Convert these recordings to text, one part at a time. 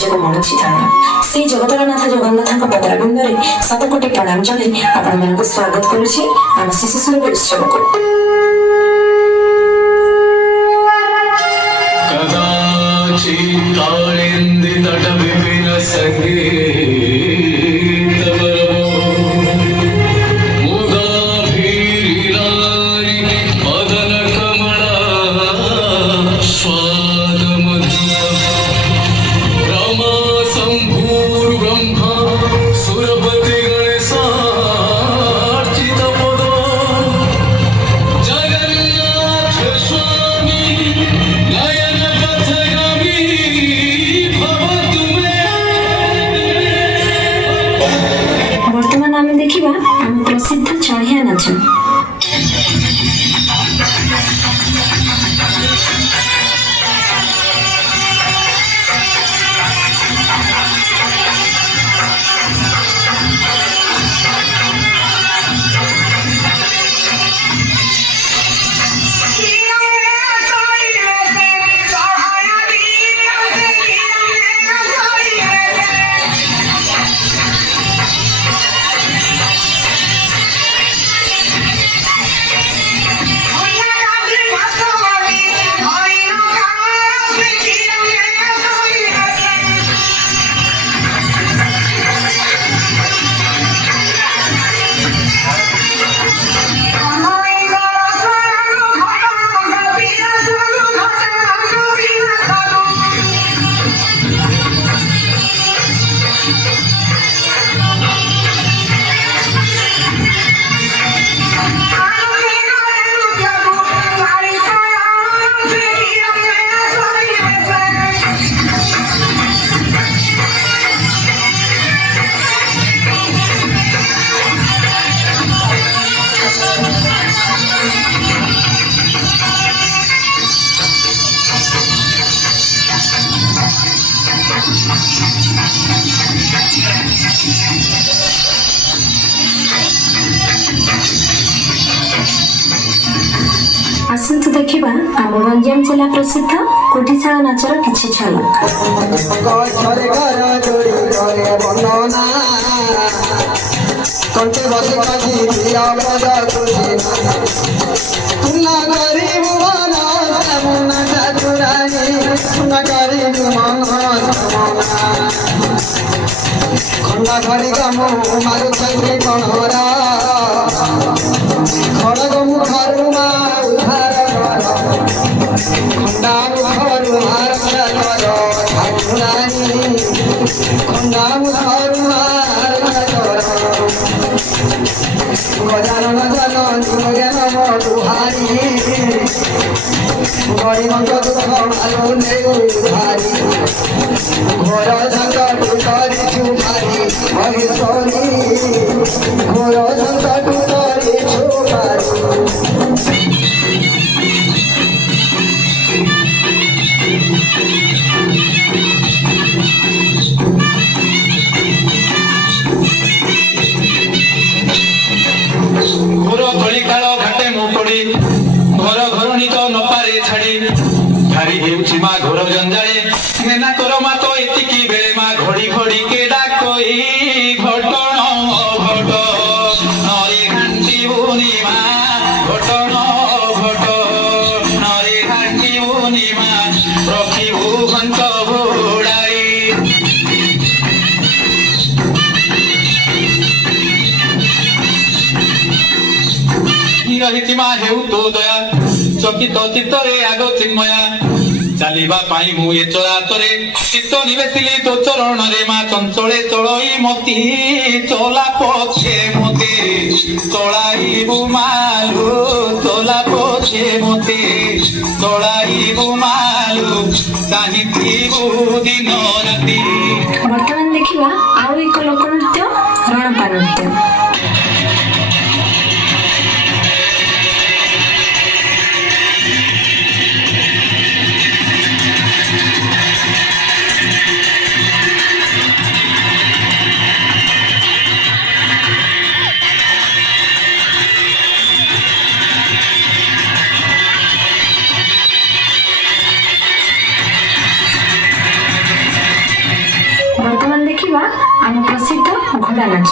ନିଜକୁ ମଣୁଛି ଧନ୍ୟ। ଶ୍ରୀ ଜଗତର ନାଥ ଜଗନ୍ନାଥଙ୍କ ପଦାରବିନ୍ଦରେ ଶତକୋଟି ପ୍ରଣାମ ଜଣାଇ ଆପଣମାନଙ୍କୁ ସ୍ୱାଗତ କରୁଛି ଆମ ଶିଶୁ ସୁରଭି ଉତ୍ସବକୁ। ବର୍ତ୍ତମାନ ଆମେ ଦେଖିବା ଆମ ପ୍ରସିଦ୍ଧ ଚଢ଼ିଆ ନାଚ। ଆସନ୍ତୁ ଦେଖିବା ଆମ ଗଞ୍ଜାମ ଜିଲ୍ଲା ପ୍ରସିଦ୍ଧ କୋଠିଶାଳ ନାଚର କିଛି ଝଲକ। ଖଣ୍ଡା ଧରି ଗମୁ ମାରୁଛନ୍ତି କଣରା ଖଡ଼ଗ ମୁଖରୁ ମା ଉଦ୍ଧାର କର ଖଣ୍ଡା ମୁଖରୁ ମାର କର ଠାକୁରାଣୀ ଖଣ୍ଡା ମୁଖରୁ ମାର କର ଗଜାନନ ଜନ ଜ୍ଞାନ ଦୁହାରି ଗରିବଙ୍କ ଦୁଃଖ ମାଲୁ ନେଉ ଭାରି ଘୋର ଝଙ୍କଟୁ କରିଛୁ ଭାରି ମହିଷରୀ ଘୋର ଝଙ୍କଟୁ କରିଛୁ ଭାରି। ଘୋର କଳିକାଳ ଘାଟେ ମୁଁ ପଡ଼ି ଘର ଘରଣୀ ତ ନପାରେ ଛାଡ଼ି ଭାରି ହେଉଛି ମା ଘୋର ଜଞ୍ଜାଳେ ନେନା କର ମା ତ ଏତିକି ବେଳେ ମା ଘଡ଼ି ଘଡ଼ି କେ ଡାକଇ ଘଟଣ ଘଟ ନରେ ଘାଣ୍ଟିବୁନି ମା ଘଟଣ ଘଟ ନରେ ଘାଣ୍ଟିବୁନି ମା ରଖିବୁ ଘଣ୍ଟ ଘୋଡ଼ାଇ। ରହିଛି ମା ହେଉ ତୋ ଦୟା ଚକିତ ଚିତ୍ତରେ ଆଗ ଚିନ୍ମୟା ଚାଲିବା ପାଇଁ ମୁଁ ଏ ଚରାଚରେ ଚିତ୍ତ ନିବେଶିଲି ତୋ ଚରଣରେ ମା ଚଞ୍ଚଳେ ଚଳଇ ମତି ଚଲା ପଛେ ମତେ ଚଳାଇବୁ ମାଲୁ ଚଲା ପଛେ ମତେ ଚଳାଇବୁ ମାଲୁ ଚାହିଁଥିବୁ ଦିନ ରାତି। ବର୍ତ୍ତମାନ ଦେଖିବା ଆଉ ଏକ ଲୋକନୃତ୍ୟ ରଣପା ନୃତ୍ୟ। ଦେଖିବା ଆମ ପ୍ରସିଦ୍ଧ ଘୋଡ଼ା ନାଚ।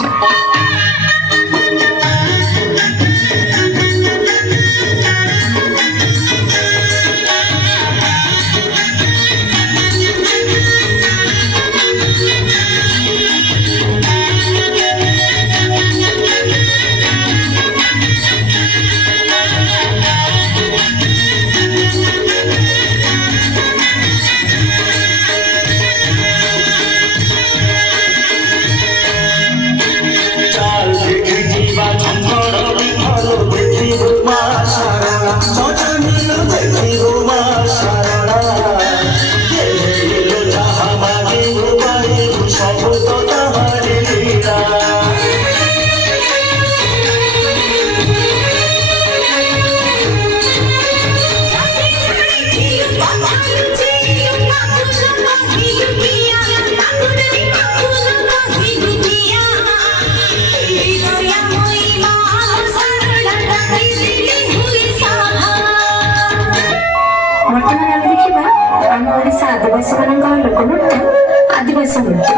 ବର୍ତ୍ତମାନ ଆମେ ଦେଖିବା ଆମ ଓଡ଼ିଶା ଆଦିବାସୀ ମାନଙ୍କର ଲୋକନୃତ୍ୟ ଆଦିବାସୀ ନୃତ୍ୟ।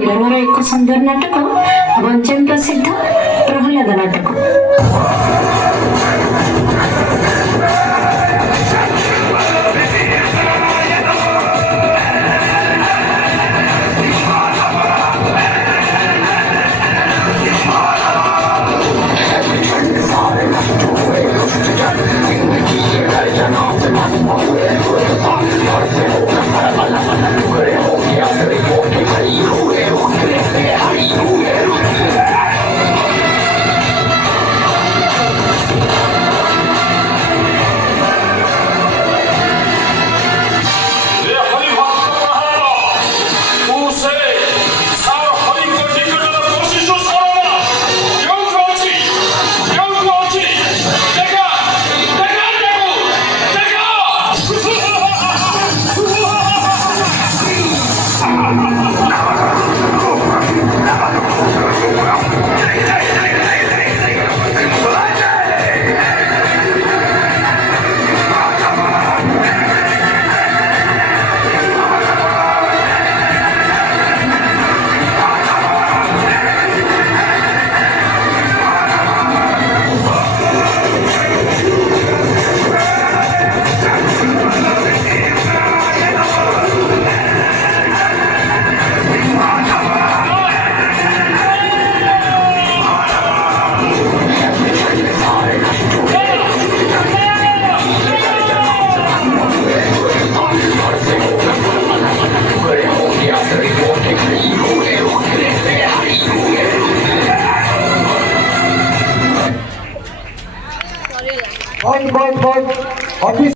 ମିଳନର ଏକ ସୁନ୍ଦର ନାଟକ ଗଞ୍ଜାମ ପ୍ରସିଦ୍ଧ ପ୍ରହ୍ଲାଦ ନାଟକ। ऑफिस